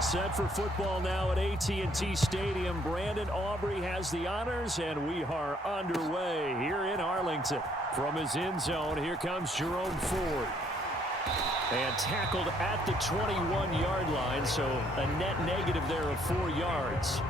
Set for football now at AT&T Stadium. Brandon Aubrey has the honors, and we are underway here in Arlington. From his end zone, here comes Jerome Ford. And tackled at the 21-yard line, so a net negative there of 4 yards.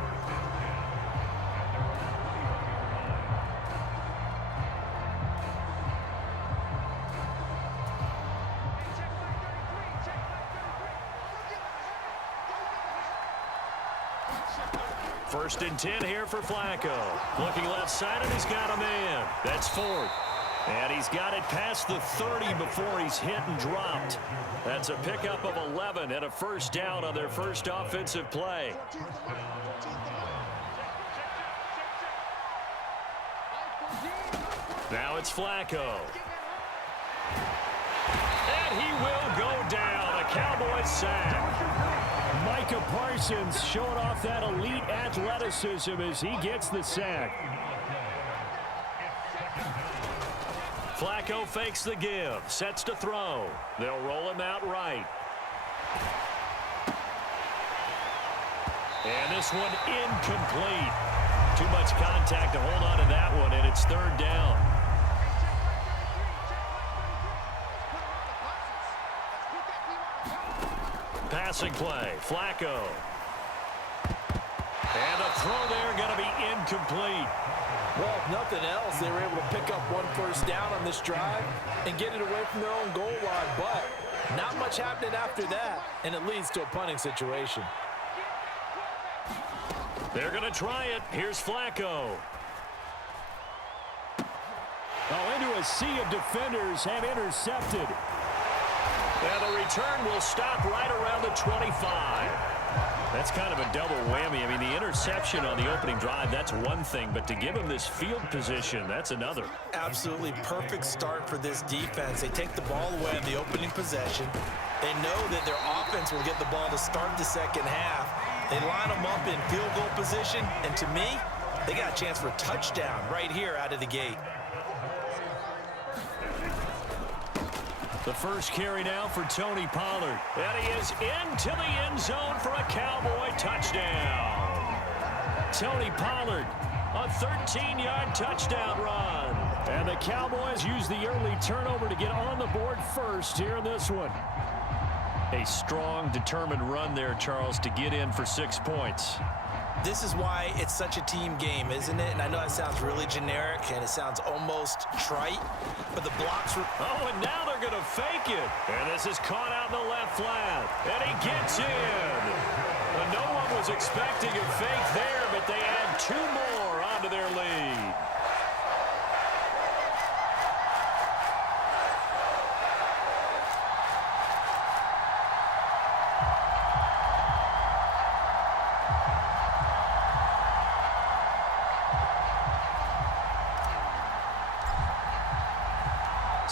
First and 10 here for Flacco. Looking left side, and he's got a man. That's Ford. And he's got it past the 30 before he's hit and dropped. That's a pickup of 11 and a first down on their first offensive play. Now it's Flacco. And he will go down. A Cowboys sack. Micah Parsons showing off that elite athleticism as he gets the sack. Flacco fakes the give, sets to throw. They'll roll him out right. And this one incomplete. Too much contact to hold on to that one, and it's third down. Passing play, Flacco. And a throw there going to be incomplete. Well, if nothing else, they were able to pick up one first down on this drive and get it away from their own goal line. But not much happening after that, and it leads to a punting situation. They're going to try it. Here's Flacco. Oh, into a sea of defenders and intercepted. And the return will stop right around the 25. That's kind of a double whammy. I mean, the interception on the opening drive, that's one thing. But to give him this field position, that's another. Absolutely perfect start for this defense. They take the ball away on the opening possession. They know that their offense will get the ball to start the second half. They line them up in field goal position. And to me, they got a chance for a touchdown right here out of the gate. The first carry now for Tony Pollard. And he is into the end zone for a Cowboy touchdown. Tony Pollard, a 13-yard touchdown run. And the Cowboys use the early turnover to get on the board first here in this one. A strong, determined run there, Charles, to get in for 6 points. This is why it's such a team game, isn't it? And I know it sounds really generic and it sounds almost trite, but the blocks were... Oh, and now they're going to fake it. And this is caught out in the left flat. And he gets in. Well, no one was expecting a fake there, but they add 2 more onto their lead.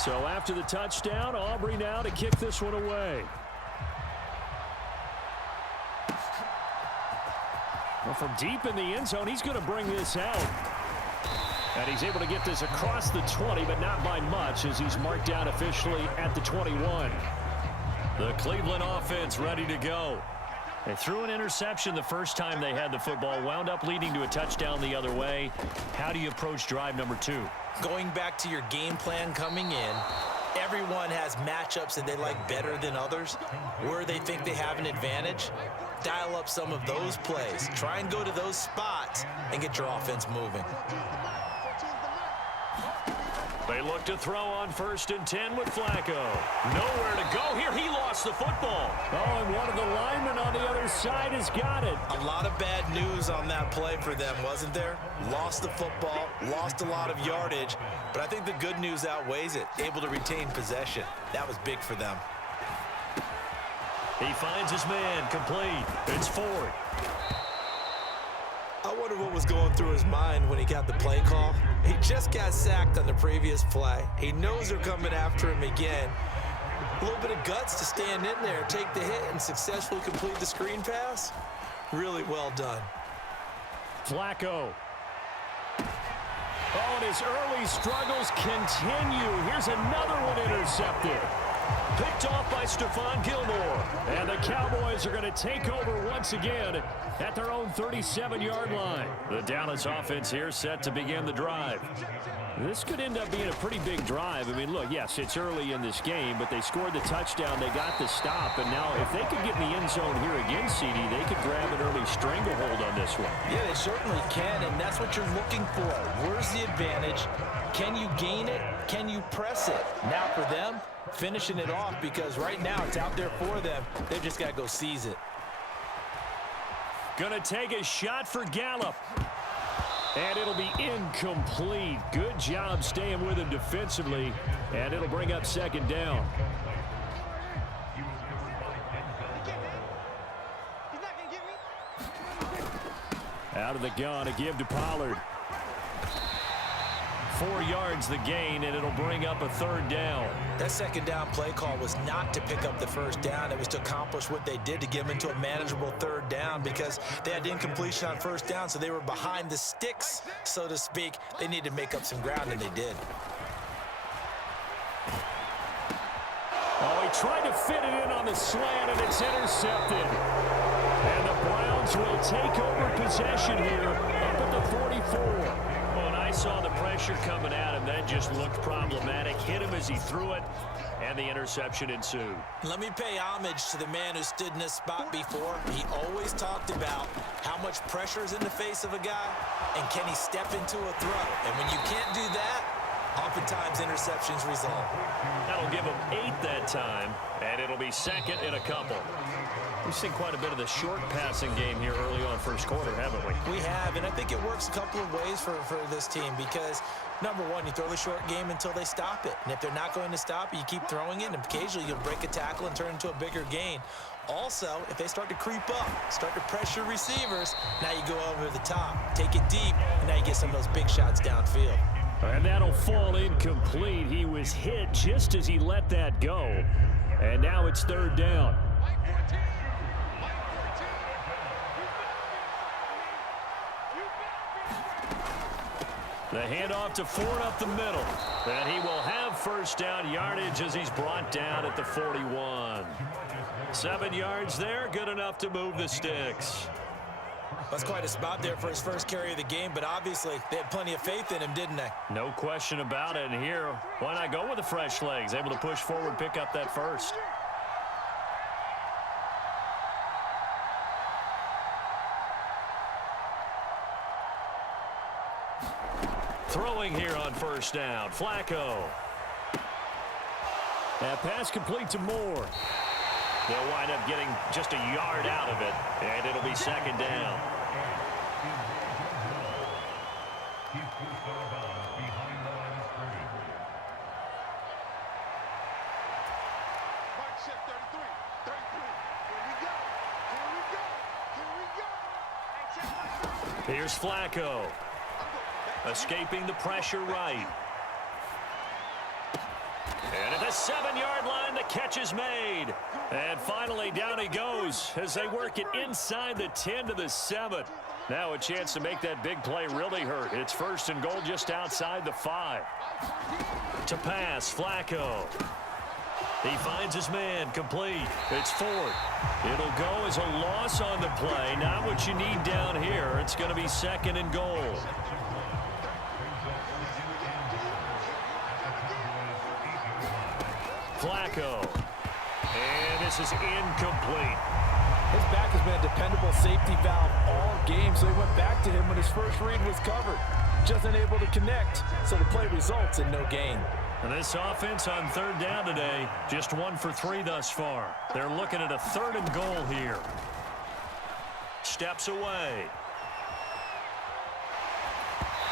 So after the touchdown, Aubrey now to kick this one away. Well, from deep in the end zone, he's going to bring this out. And he's able to get this across the 20, but not by much, as he's marked down officially at the 21. The Cleveland offense ready to go. They threw an interception the first time they had the football, wound up leading to a touchdown the other way. How do you approach drive number 2? Going back to your game plan coming in, everyone has matchups that they like better than others, where they think they have an advantage. Dial up some of those plays. Try and go to those spots and get your offense moving. They look to throw on 1st and 10 with Flacco. Nowhere to go here. He lost the football. Oh, and one of the linemen on the other side has got it. A lot of bad news on that play for them, wasn't there? Lost the football, lost a lot of yardage, but I think the good news outweighs it. Able to retain possession. That was big for them. He finds his man complete. It's Ford. I wonder what was going through his mind when he got the play call. He just got sacked on the previous play. He knows they're coming after him again. A little bit of guts to stand in there, take the hit, and successfully complete the screen pass. Really well done. Flacco. Oh, and his early struggles continue. Here's another one intercepted. Picked off by Stephon Gilmore. And the Cowboys are going to take over once again at their own 37-yard line. The Dallas offense here set to begin the drive. This could end up being a pretty big drive. I mean, look, yes, it's early in this game, but they scored the touchdown. They got the stop. And now if they could get in the end zone here again, CD, they could grab an early stranglehold on this one. Yeah, they certainly can, and that's what you're looking for. Where's the advantage? Can you gain it? Can you press it? Now for them, finishing it off, because right now it's out there for them. They've just got to go seize it. Gonna take a shot for Gallup. And it'll be incomplete. Good job staying with him defensively. And it'll bring up second down. Out of the gun, a give to Pollard. 4 yards the gain, and it'll bring up a third down. That second down play call was not to pick up the first down. It was to accomplish what they did, to get them into a manageable third down, because they had incompletion on first down, so they were behind the sticks, so to speak. They needed to make up some ground, and they did. Oh, he tried to fit it in on the slant, and it's intercepted. And the Browns will take over possession here up at the 44. Well, and I saw the pressure coming at him. That just looked problematic. Hit him as he threw it, and the interception ensued. Let me pay homage to the man who stood in this spot before. He always talked about how much pressure is in the face of a guy, and can he step into a throw. And when you can't do that, oftentimes interceptions result. That'll give him 8 that time, and it'll be second in a couple. We've seen quite a bit of the short passing game here early on first quarter, haven't we? We have, and I think it works a couple of ways for this team, because, number one, you throw the short game until they stop it. And if they're not going to stop it, you keep throwing it, and occasionally you'll break a tackle and turn into a bigger gain. Also, if they start to creep up, start to pressure receivers, now you go over the top, take it deep, and now you get some of those big shots downfield. And that'll fall incomplete. He was hit just as he let that go. And now it's third down. The handoff to Ford up the middle. And he will have first down yardage as he's brought down at the 41. 7 yards there, good enough to move the sticks. That's quite a spot there for his first carry of the game, but obviously they had plenty of faith in him, didn't they? No question about it. And here, why not go with the fresh legs? Able to push forward, pick up that first. Throwing here on first down, Flacco. That pass complete to Moore. They'll wind up getting just a yard out of it, and it'll be second down. Here's Flacco. Escaping the pressure right. And at the 7-yard line, the catch is made. And finally, down he goes as they work it inside the 10 to the 7. Now a chance to make that big play really hurt. It's first and goal just outside the 5. To pass, Flacco. He finds his man, complete. It's Ford. It'll go as a loss on the play. Not what you need down here. It's going to be second and goal. Flacco. And this is incomplete. His back has been a dependable safety valve all game, so he went back to him when his first read was covered. Just unable to connect, so the play results in no gain. And this offense on third down today, just 1 for 3 thus far. They're looking at a third and goal here. Steps away.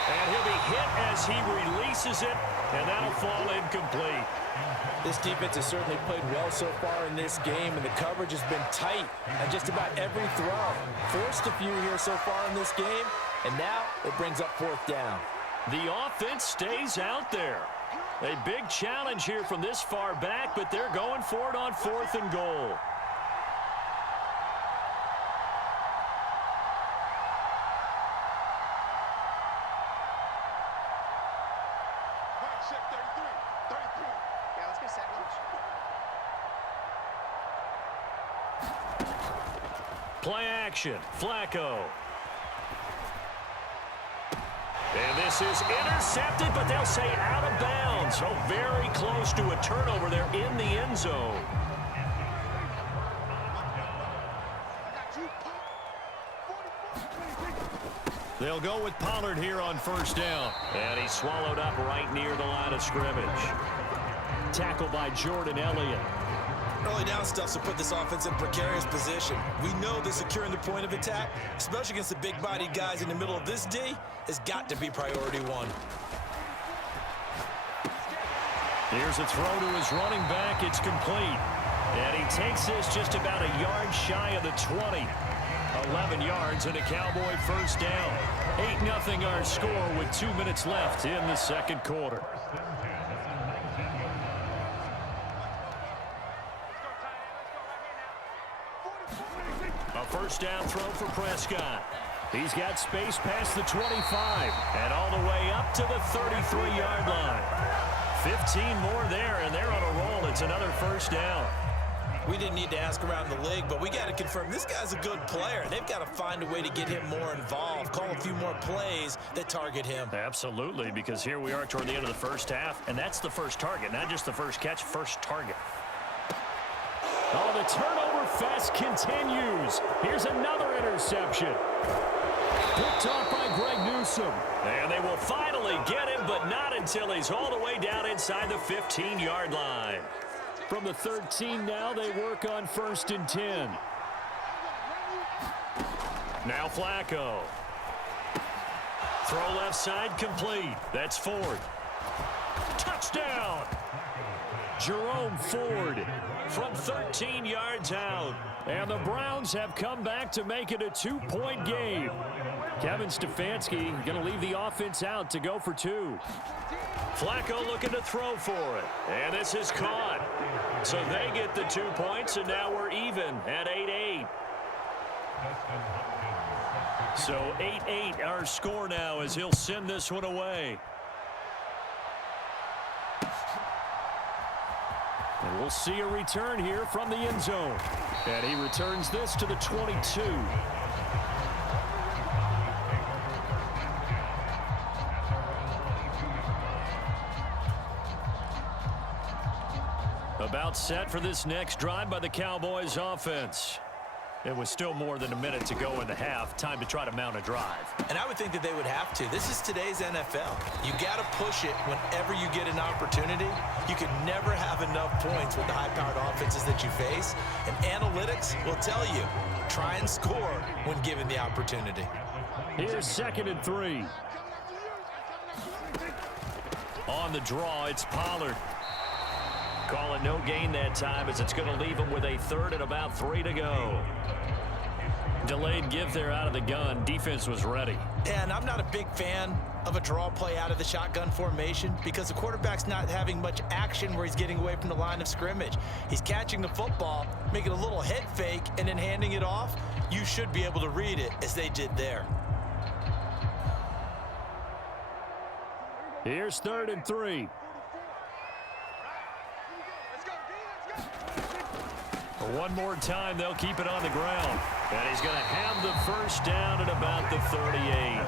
And he'll be hit as he releases it, and that'll fall incomplete. This defense has certainly played well so far in this game, and the coverage has been tight on just about every throw. Forced a few here so far in this game, and now it brings up fourth down. The offense stays out there. A big challenge here from this far back, but they're going for it on fourth and goal. Play action. Flacco. And this is intercepted, but they'll say out of bounds. So very close to a turnover there in the end zone. They'll go with Pollard here on first down. And he's swallowed up right near the line of scrimmage. Tackled by Jordan Elliott. Early down stuff to put this offense in precarious position. We know that securing the point of attack, especially against the big-bodied guys in the middle of this D, has got to be priority one. Here's a throw to his running back. It's complete. And he takes this just about a yard shy of the 20. 11 yards and a Cowboy first down. 8-0 our score with 2 minutes left in the second quarter. A first down throw for Prescott. He's got space past the 25 and all the way up to the 33-yard line. 15 more there, and they're on a roll. It's another first down. We didn't need to ask around the league, but we got to confirm this guy's a good player. They've got to find a way to get him more involved, call a few more plays that target him. Absolutely, because here we are toward the end of the first half, and that's the first target, not just the first catch, first target. Oh, the turnover fest continues. Here's another interception. Picked off by Greg Newsome. And they will finally get him, but not until he's all the way down inside the 15-yard line. From the 13 now, they work on 1st and 10. Now Flacco. Throw left side complete. That's Ford. Touchdown! Jerome Ford from 13 yards out. And the Browns have come back to make it a 2-point game. Kevin Stefanski going to leave the offense out to go for 2. Flacco looking to throw for it. And this is caught. So they get the 2 points, and now we're even at 8-8. So 8-8 our score now as he'll send this one away. And we'll see a return here from the end zone. And he returns this to the 22. About set for this next drive by the Cowboys offense. It was still more than a minute to go in the half. Time to try to mount a drive. And I would think that they would have to. This is today's NFL. You got to push it whenever you get an opportunity. You can never have enough points with the high-powered offenses that you face. And analytics will tell you, try and score when given the opportunity. Here's 2nd and 3. On the draw, it's Pollard. Call it no gain that time as it's going to leave him with a 3rd and about 3 to go. Delayed give there out of the gun. Defense was ready. And I'm not a big fan of a draw play out of the shotgun formation because the quarterback's not having much action where he's getting away from the line of scrimmage. He's catching the football, making a little head fake, and then handing it off. You should be able to read it as they did there. Here's 3rd and 3. One more time, they'll keep it on the ground. And he's going to have the first down at about the 38.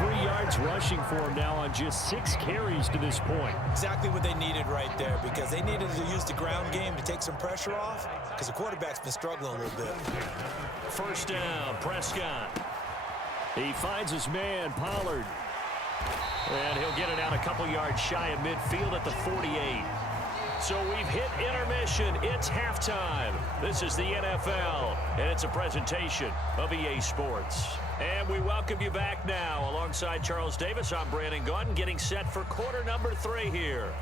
43 yards rushing for him now on just 6 carries to this point. Exactly what they needed right there because they needed to use the ground game to take some pressure off because the quarterback's been struggling a little bit. First down, Prescott. He finds his man, Pollard. And he'll get it out a couple yards shy of midfield at the 48. So we've hit intermission. It's halftime. This is the NFL, and it's a presentation of EA Sports. And we welcome you back now. Alongside Charles Davis, I'm Brandon Gaudin, getting set for quarter number 3 here.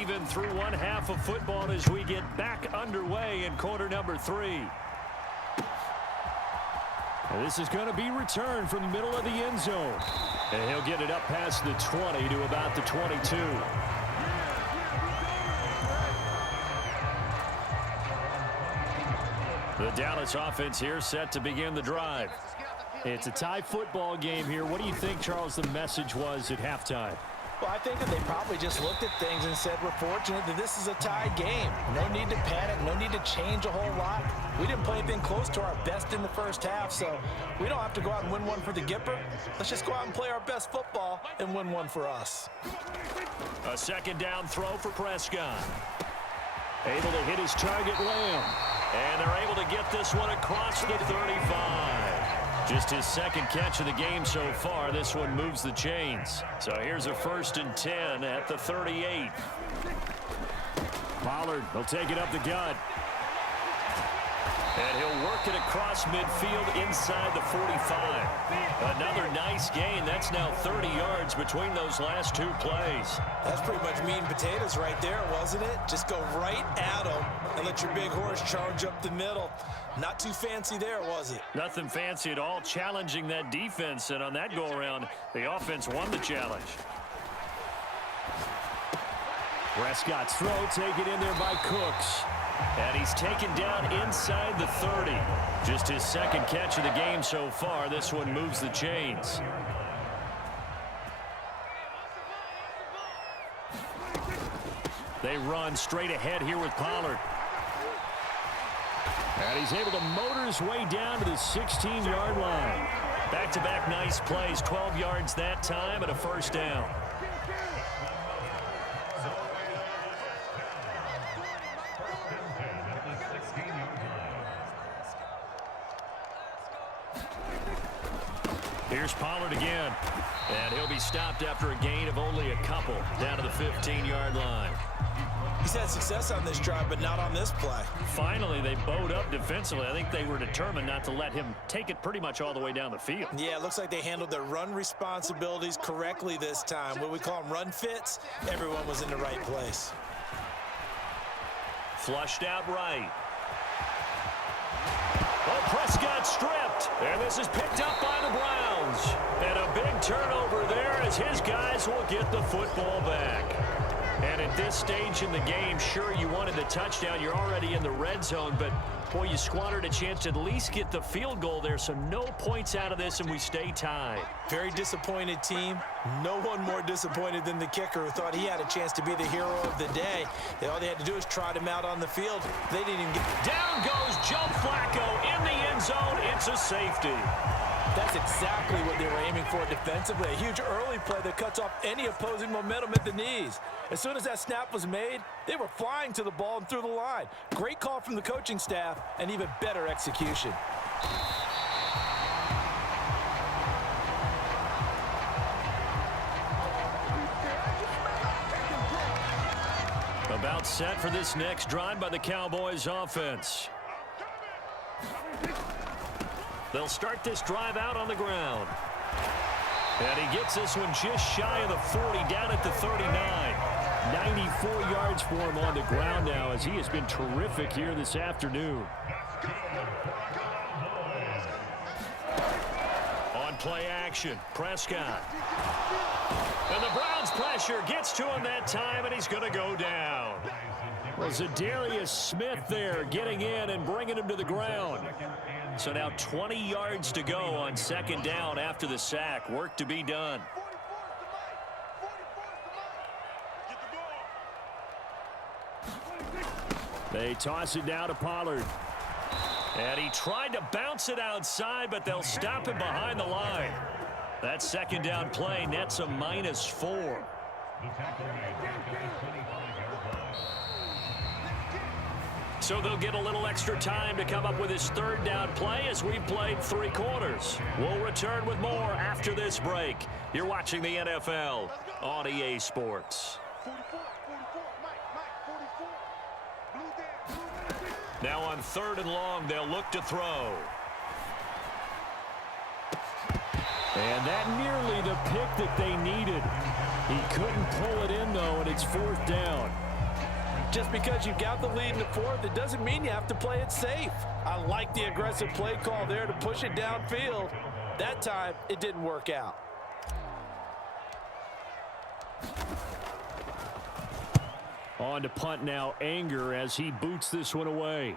Even through one half of football as we get back underway in quarter number 3. And this is going to be returned from the middle of the end zone. And he'll get it up past the 20 to about the 22. The Dallas offense here set to begin the drive. It's a tie football game here. What do you think, Charles, the message was at halftime? Well, I think that they probably just looked at things and said, we're fortunate that this is a tie game. No need to panic, no need to change a whole lot. We didn't play anything close to our best in the first half, so we don't have to go out and win one for the Gipper. Let's just go out and play our best football and win one for us. A second down throw for Prescott. Able to hit his target, Lamb. And they're able to get this one across the 35. Just his second catch of the game so far. This one moves the chains. So here's a 1st and 10 at the 38. Pollard will take it up the gut. And he'll work it across midfield inside the 45. Another nice gain. That's now 30 yards between those last two plays. That's pretty much meat and potatoes right there, wasn't it? Just go right at them and let your big horse charge up the middle. Not too fancy there, was it? Nothing fancy at all, challenging that defense. And on that go-around, the offense won the challenge. Prescott's throw taken in there by Cooks. And he's taken down inside the 30. Just his second catch of the game so far. This one moves the chains. They run straight ahead here with Pollard. And he's able to motor his way down to the 16-yard line. Back-to-back nice plays, 12 yards that time and a 1st down. Here's Pollard again. And he'll be stopped after a gain of only a couple down to the 15-yard line. He's had success on this drive, but not on this play. Finally, they bowed up defensively. I think they were determined not to let him take it pretty much all the way down the field. Yeah, it looks like they handled their run responsibilities correctly this time. What we call them run fits, everyone was in the right place. Flushed out right. Oh, Prescott stripped. And this is picked up by the Browns. And a big turnover there as his guys will get the football back. And at this stage in the game, sure, you wanted the touchdown. You're already in the red zone, but, boy, you squandered a chance to at least get the field goal there, so no points out of this, and we stay tied. Very disappointed team. No one more disappointed than the kicker who thought he had a chance to be the hero of the day. All they had to do was trot him out on the field. They didn't even get... Down goes Joe Flacco in the end zone. It's a safety. That's exactly what they were aiming for defensively. A huge early play that cuts off any opposing momentum at the knees. As soon as that snap was made, they were flying to the ball and through the line. Great call from the coaching staff and even better execution. About set for this next drive by the Cowboys offense. They'll start this drive out on the ground. And he gets this one just shy of the 40, down at the 39. 94 yards for him on the ground now as he has been terrific here this afternoon. On play action, Prescott. And the Browns pressure gets to him that time, and he's going to go down. Well, Zadarius Smith there getting in and bringing him to the ground. So now 20 yards to go on second down after the sack. Work to be done. They toss it down to Pollard. And he tried to bounce it outside, but they'll stop him behind the line. That second down play nets a -4. So they'll get a little extra time to come up with his third down play as we've played 3 quarters. We'll return with more after this break. You're watching the NFL on EA Sports. Now on 3rd and long, they'll look to throw. And that nearly the pick that they needed. He couldn't pull it in, though, and it's 4th down. Just because you got the lead in the 4th, it doesn't mean you have to play it safe. I like the aggressive play call there to push it downfield. That time, it didn't work out. On to punt now, Anger, as he boots this one away.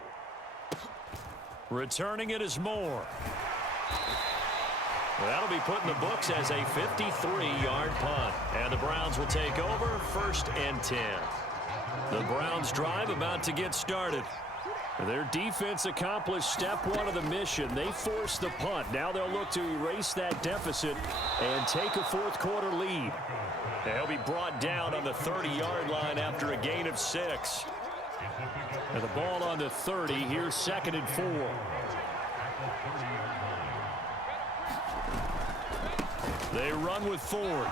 Returning it is Moore. That'll be put in the books as a 53-yard punt. And the Browns will take over, 1st and 10. The Browns drive about to get started. Their defense accomplished step one of the mission. They forced the punt. Now they'll look to erase that deficit and take a fourth-quarter lead. They'll be brought down on the 30-yard line after a gain of 6. And the ball on the 30. Here's 2nd and 4. They run with Ford.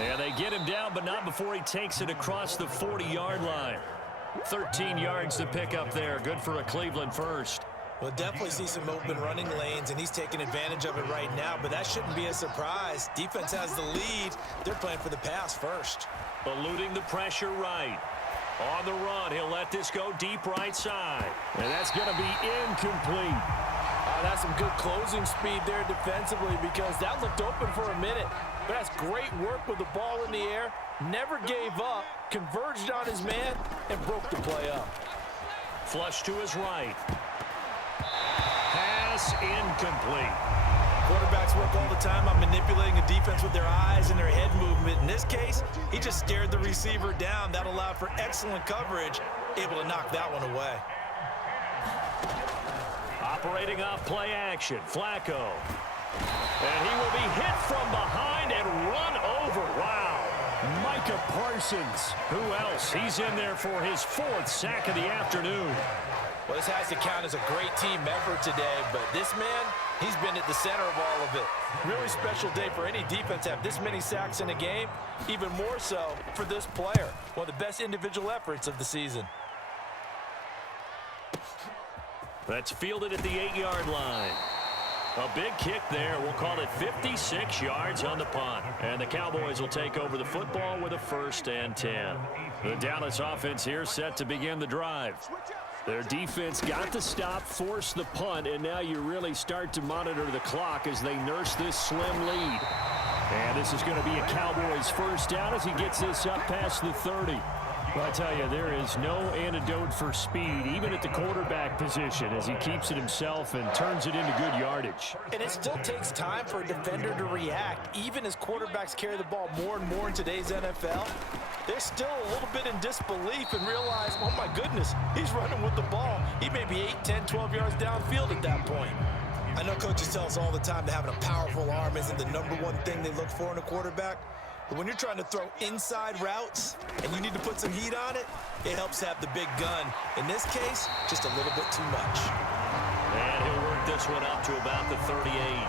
And they get him down, but not before he takes it across the 40-yard line. 13 yards to pick up there. Good for a Cleveland first. We'll definitely see some open running lanes, and he's taking advantage of it right now, but that shouldn't be a surprise. Defense has the lead. They're playing for the pass first. Eluding the pressure right. On the run, he'll let this go deep right side. And that's going to be incomplete. That's some good closing speed there defensively, because that looked open for a minute. But that's great work with the ball in the air. Never gave up, converged on his man, and broke the play up. Flush to his right. Pass incomplete. Quarterbacks work all the time on manipulating a defense with their eyes and their head movement. In this case, he just stared the receiver down. That allowed for excellent coverage, able to knock that one away. Operating off play action, Flacco. And he will be hit from behind and run over. Wow. Micah Parsons. Who else? He's in there for his 4th sack of the afternoon. Well, this has to count as a great team effort today, but this man, he's been at the center of all of it. Really special day for any defense to have this many sacks in a game, even more so for this player. One of the best individual efforts of the season. That's fielded at the 8-yard line. A big kick there. We'll call it 56 yards on the punt. And the Cowboys will take over the football with a 1st and 10. The Dallas offense here set to begin the drive. Their defense got the stop, forced the punt, and now you really start to monitor the clock as they nurse this slim lead. And this is going to be a Cowboys 1st down as he gets this up past the 30. Well, I tell you, there is no antidote for speed, even at the quarterback position, as he keeps it himself and turns it into good yardage. And it still takes time for a defender to react, even as quarterbacks carry the ball more and more in today's NFL. They're still a little bit in disbelief and realize, oh my goodness, he's running with the ball. He may be 8, 10, 12 yards downfield at that point. I know coaches tell us all the time that having a powerful arm isn't the #1 thing they look for in a quarterback. But when you're trying to throw inside routes and you need to put some heat on it, it helps have the big gun. In this case, just a little bit too much. And he'll work this one up to about the 38.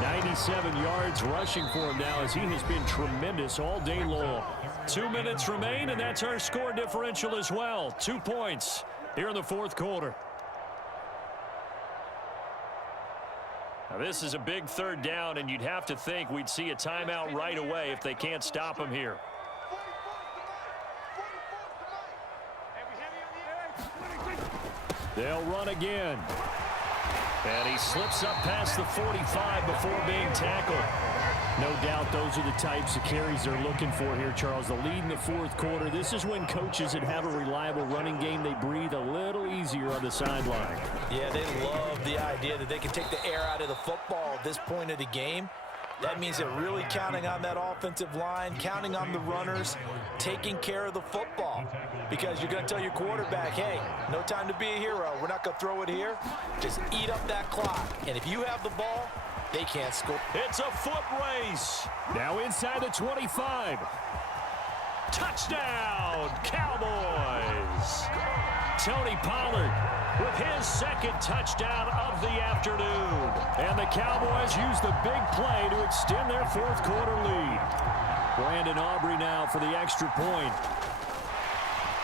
97 yards rushing for him now as he has been tremendous all day long. 2 minutes remain, and that's our score differential as well. 2 points here in the 4th quarter. Now, this is a big 3rd down, and you'd have to think we'd see a timeout right away if they can't stop him here. They'll run again. And he slips up past the 45 before being tackled. No doubt those are the types of carries they're looking for here, Charles. The lead in the 4th quarter. This is when coaches that have a reliable running game, they breathe a little easier on the sideline. Yeah, they love the idea that they can take the air out of the football at this point of the game. That means they're really counting on that offensive line, counting on the runners, taking care of the football. Because you're going to tell your quarterback, hey, no time to be a hero. We're not going to throw it here. Just eat up that clock. And if you have the ball, they can't score. It's a foot race. Now inside the 25. Touchdown, Cowboys. Tony Pollard with his 2nd touchdown of the afternoon. And the Cowboys use the big play to extend their 4th quarter lead. Brandon Aubrey now for the extra point.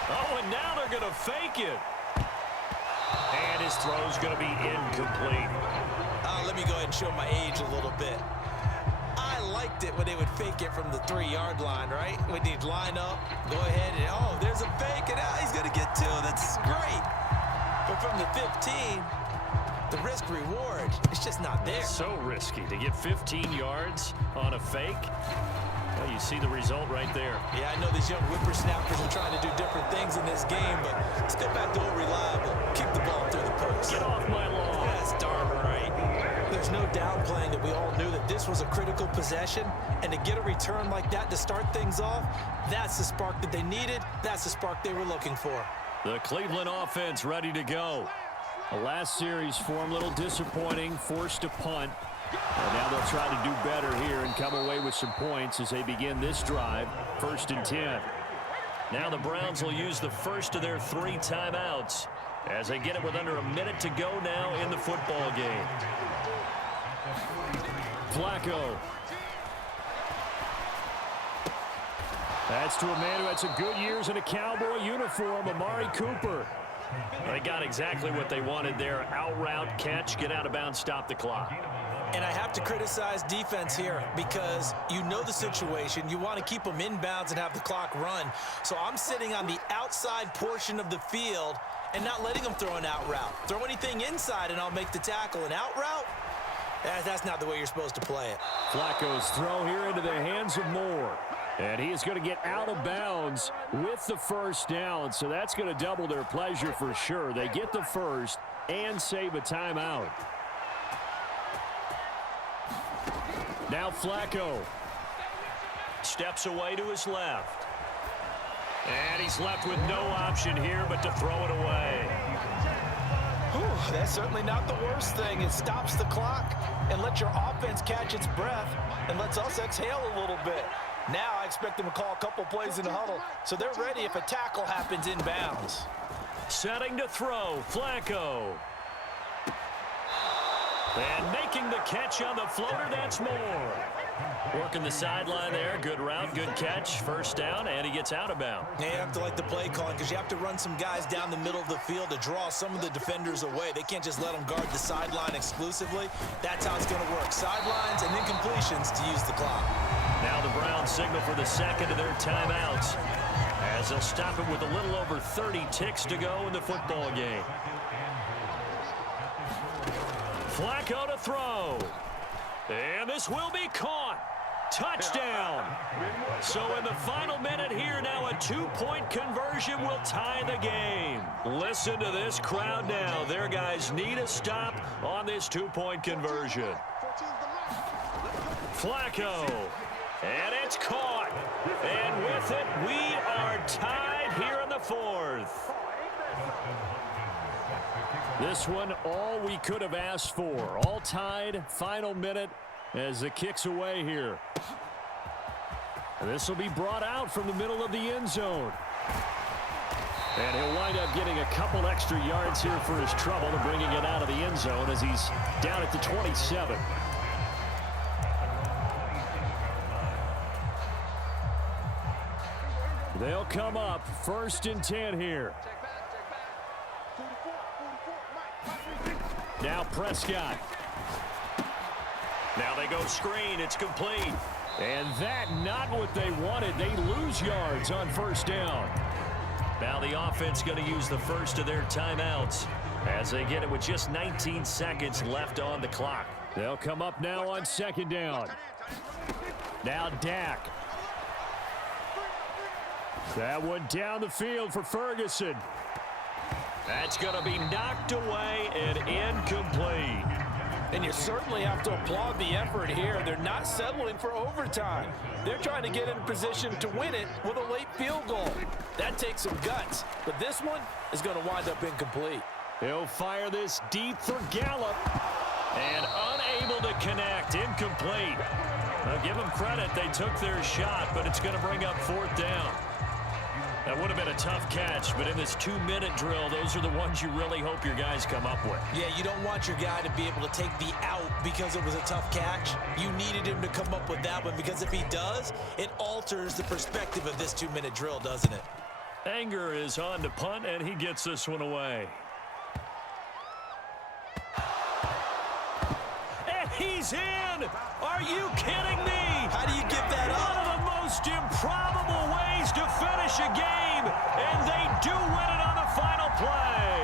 Oh, and now they're going to fake it. And his throw's going to be incomplete. Let me go ahead and show my age a little bit. I liked it when they would fake it from the 3-yard line, right? When they'd line up, go ahead, and oh, there's a fake, and he's going to get 2. That's great. But from the 15, The risk reward, it's just not there. So risky to get 15 yards on a fake. Well, you see the result right there. Yeah, I know these young whippersnappers are trying to do different things in this game, but let's get back to old reliable. Keep the ball through the post. Get off my lawn. That's darn right. There's no downplaying that we all knew that this was a critical possession, and to get a return like that to start things off, that's the spark that they needed. That's the spark they were looking for. The Cleveland offense ready to go. The last series for them a little disappointing, forced a punt. And now they'll try to do better here and come away with some points as they begin this drive, 1st and 10. Now the Browns will use the first of their 3 timeouts as they get it with under a minute to go now in the football game. Flacco. That's to a man who had some good years in a Cowboy uniform, Amari Cooper. They got exactly what they wanted there. Out route, catch, get out of bounds, stop the clock. And I have to criticize defense here because you know the situation. You want to keep them inbounds and have the clock run. So I'm sitting on the outside portion of the field and not letting them throw an out route. Throw anything inside and I'll make the tackle. An out route? That's not the way you're supposed to play it. Flacco's throw here into the hands of Moore. And he is going to get out of bounds with the first down. So that's going to double their pleasure for sure. They get the first and save a timeout. Now Flacco steps away to his left. And he's left with no option here but to throw it away. Whew, that's certainly not the worst thing. It stops the clock and lets your offense catch its breath and lets us exhale a little bit. Now I expect them to call a couple plays in the huddle so they're ready if a tackle happens inbounds. Setting to throw, Flacco. And making the catch on the floater, that's Moore. Working the sideline there. Good route, good catch. First down, and he gets out of bounds. Yeah, you have to like the play calling because you have to run some guys down the middle of the field to draw some of the defenders away. They can't just let them guard the sideline exclusively. That's how it's going to work. Sidelines and incompletions to use the clock. Now the Browns signal for the second of their timeouts as they'll stop it with a little over 30 ticks to go in the football game. Flacco to throw. And this will be caught. Touchdown. So in the final minute here now, a 2-point conversion will tie the game. Listen to this crowd now. Their guys need a stop on this 2-point conversion. Flacco. And it's caught. And with it, we are tied here in the 4th. This one, all we could have asked for. All tied, final minute as the kick's away here. This will be brought out from the middle of the end zone. And he'll wind up getting a couple extra yards here for his trouble and bringing it out of the end zone as he's down at the 27. They'll come up 1st and 10 here. Now Prescott. Now they go screen. It's complete. And that not what they wanted. They lose yards on first down. Now the offense going to use the first of their timeouts as they get it with just 19 seconds left on the clock. They'll come up now on 2nd down. Now Dak. That one down the field for Ferguson. That's going to be knocked away and incomplete. And you certainly have to applaud the effort here. They're not settling for overtime. They're trying to get in position to win it with a late field goal. That takes some guts, but this one is going to wind up incomplete. He'll fire this deep for Gallup. And unable to connect, incomplete. Now give them credit, they took their shot, but it's going to bring up 4th down. That would have been a tough catch, but in this 2-minute drill, those are the ones you really hope your guys come up with. Yeah, you don't want your guy to be able to take the out because it was a tough catch. You needed him to come up with that one because if he does, it alters the perspective of this 2-minute drill, doesn't it? Anger is on to punt, and he gets this one away. And he's in! Are you kidding me? How do you give that up? One of the most improbable ways to finish a game, and they do win it on the final play.